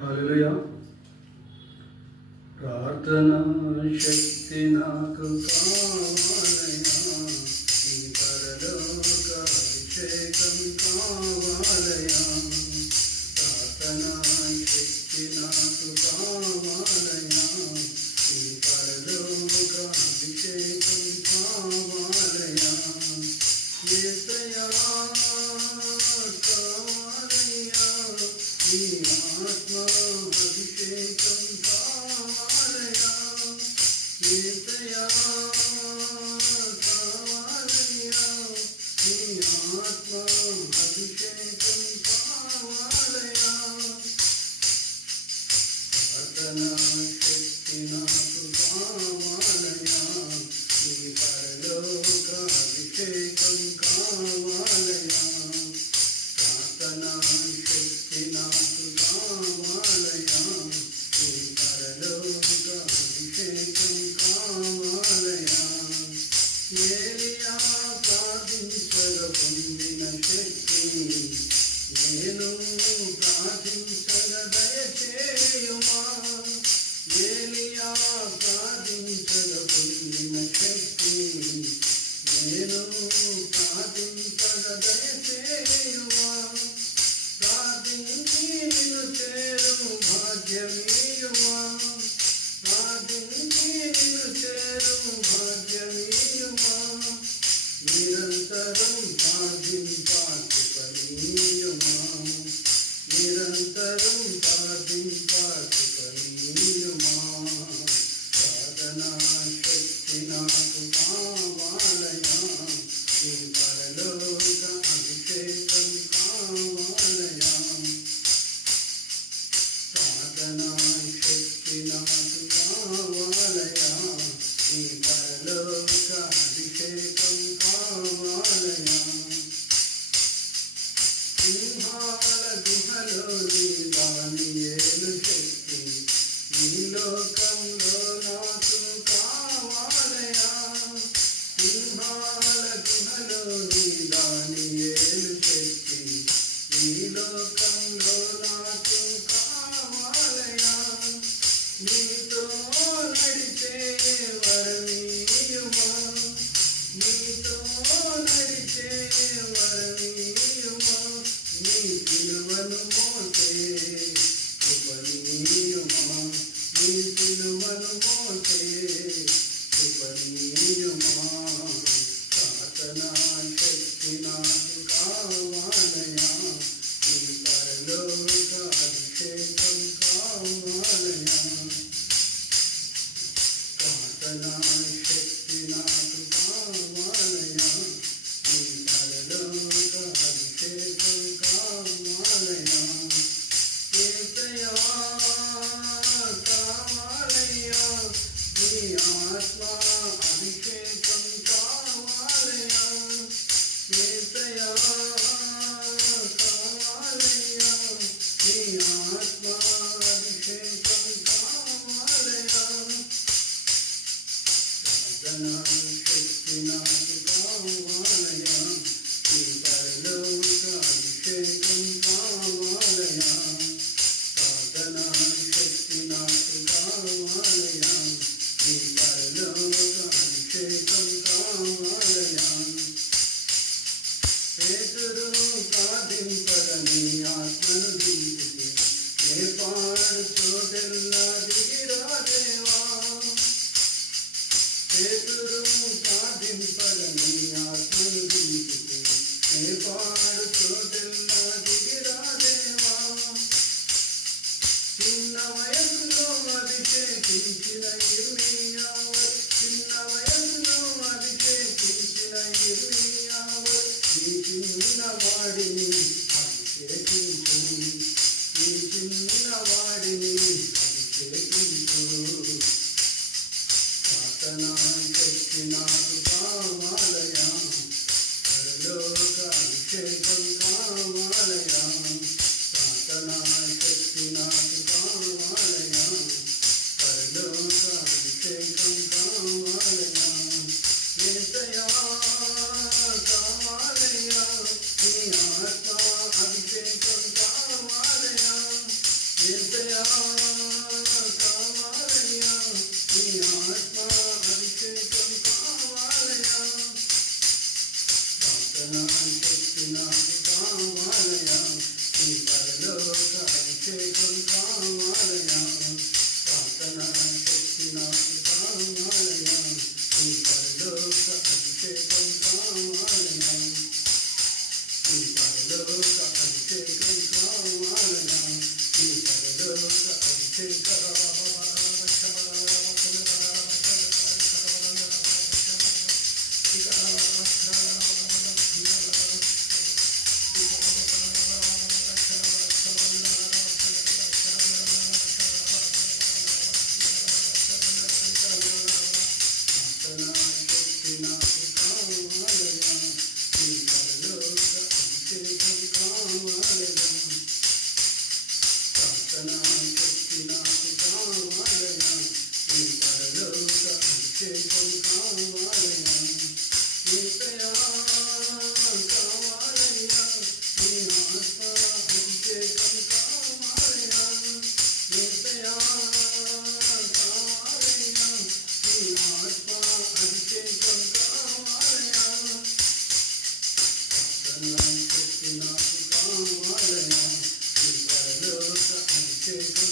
హల్లెలూయా. ప్రార్థనా శక్తి నాకు కావాలయా, నీ పరలోక అభిషేకం కావాలయా. ప్రార్థనా శక్తి నాకు కావాలయా, నీ పరలోక అభిషేకం కావాలయా. యేసయ్యా కావాలయ్యా, నీ ఆత్మ అభిషేకం కావాలయ్యా. యేసయ్యా కావాలయ్యా, నీ ఆత్మ అభిషేకం కావాలయ్యా. ప్రార్థనా శక్తి నాకు కావాలయ్యా, నీ పరలోక అభిషేకం కావాలయ్యా. ప్రార్థనా శక్తి నాకు కావాలయ్యా, నీ పరలోక అభిషేకం కావాలయ్యా. ఏలియా ప్రార్థించగా పొందిన శక్తి నేను ప్రార్థించగా దయచేయుమా. ఏలియా ప్రార్థించగా పొందిన శక్తి నేను ప్రార్థించగా దయచేయుమా. ప్రార్థించి నిన్ను చేరు భాగ్యమీయుమా. ప్రార్థించి నిన్ను చేరు భాగ్యమీయుమా. నిరంతరం ప్రార్థింపాకుపనీయుమా. నిరంతరం ప్రార్థింపాకుపనీయుమా. ప్రార్థనా శక్తి నాకు కావాలయా, నీ పరలోక అభిషేకం కావాలయా. ప్రార్థనా శక్తి నాకు కావాలయా, నీ పరలోక అభిషేకం కావాలయా. సింహాల గుహలోని దానియేలు శక్తి ఈ లోకంలో నాకు కావాలయా. సింహాల గుహలోని దానియేలు శక్తి ఈ లోకంలో నాకు కావాలయా. నీతో నడిచే వరమీయుమా. నీతో నడిచే వరమీయుమా. నీ సిలువను మోసే కృపనీయుమా. నీ సిలువను మోసే కృపనీయుమా. ప్రార్థనా శక్తి నాకు కావాలయా, నీ పరలోక అభిషేకం కావాలయా. ప్రార్థనా శక్తి నాకు కావాలయా, నీ పరలోక అభిషేకం కావాలయా. యేసయ్యా కావాలయ్యా, నీ ఆత్మ అభిషేకం కావాలయ్యా. యేసయ్యా కావాలయ్యా, నీ ఆత్మ అభిషేకం కావాలయ్యా. ప్రార్థనా శక్తి నాకు కావాలయా, నీ పరలోక అభిషేకం కావాలయా. ప్రార్థనా శక్తి నాకు కావాలయా, నీ పరలోక అభిషేకం కావాలయా. పేతురు ప్రార్థింపగా నీ ఆత్మను దింపితే నే పాడు చోటెల్లా దిగిరా దేవా. పేతురు ప్రార్థింపగా నీ ఆత్మను దింపితే నే పాడు చోటెల్లా దిగిరా దేవా. చిన్న వయసులో అభిషేకించిన ఇర్మీయావై, చిన్న వయసులో అభిషేకించిన ఇర్మీయావై, ఈ చిన్నవాడిని అభిషేకించు. ఈ చిన్నవాడిని అభిషేకించు. ప్రార్థనా శక్తి నాకు కావాలయా, పరలోక అభిషేకం కావాలయా. ప్రార్థనా శక్తి నాకు కావాలయా, పరలోక అభిషేకం కావాలయా. యేసయ్యా కావాలయ్యా, నీ ఆత్మ అభిషేకం శక్తి నాకు కావాలయా నీ పరలోక అభిషేకం కావాలయా ప్రార్థనా శక్తి నాకు కావాలయా నీ పరలోక అభిషేకం కావాలయా నీ పరలోక అభిషేకం కావాలయా నీ పరలోక అభిషేకం శక్తి నాకు కావాలయా నీ పరలోక అభిషేకం